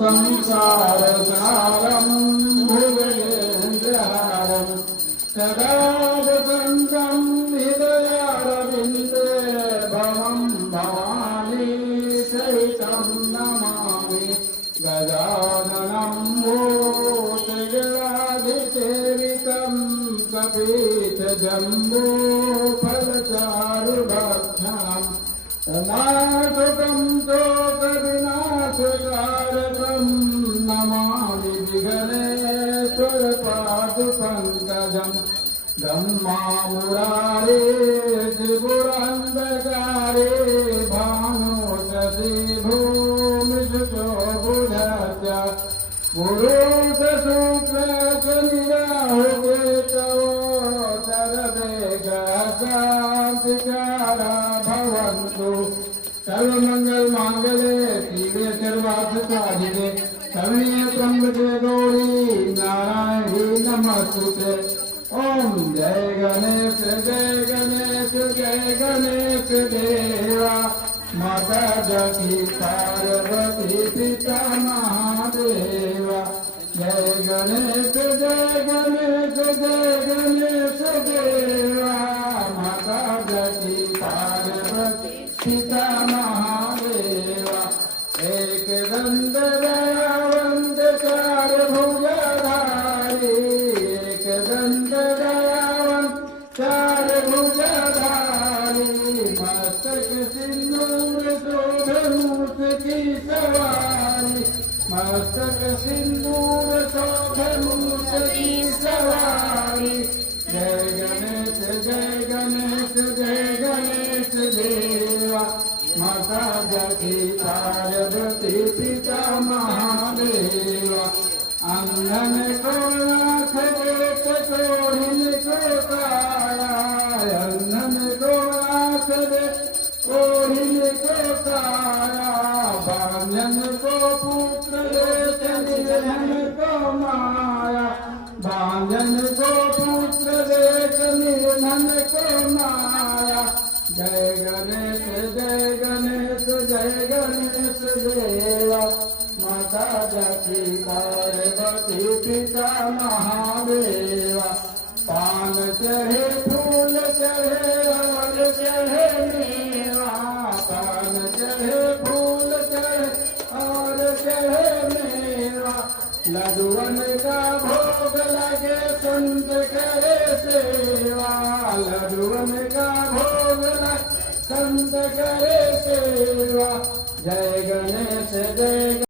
संसारसारम् भुजगेन्द्रहारम् सदा वसन्तम् हृदयारविन्दे भवम् भवानी सहितम् नमामि गजाननम् भूतगणाधिसेवितम् कपीतजम्बूफलचारुभक्षणम् नाशकम् शोकविनाशकारकम् नमामि विघ्नेश्वरपादपङ्कजम् ब्रह्मामुरारे त्रिपुरान्धकारे भानुषसि भूमिषुतो बुधस्य पुरुषशुक्लच निराहुकेतवो सर्वेकशान्तिकारा भवन्तु सर्वमंगल मांगल्ये शिवे सर्वार्थसाधिके शरण्ये त्र्यंबके गौरी नारायणी नमस्तुते। ओम जय गणेश देवा माता जगती पार्वती पिता महादेवा। जय गणेश देवा माता जगती पार्वती पिता महादेवा। एक दंड दयावंत चार भुजधारी एक दंड दयावंत चार भुजधारी मस्तक सिंदूर शोभे मूस की सवारी मस्तक सिंदूर शोभे मूस की सवारी। जय गणेश देवा माता जगती पार्वती पिता महादेवा। अंधन को आँख देख कोढ़िन को काया अंधन को आँख देख कोढ़िन को काया बांझन को पुत्र देख निर्धन को माया बांझन को पुत्र देख निर्धन को माया। जय गणेश देवा माता जगती पार्वती पिता महादेवा। पान चढ़े फूल चढ़े और चढ़े मेवा पान चढ़े फूल चढ़े और चढ़े मेवा। लड्डुअन का भोग लगे संत करे सेवा लड्डुअन का भोग लगे संत करे सेवा। जय गणेश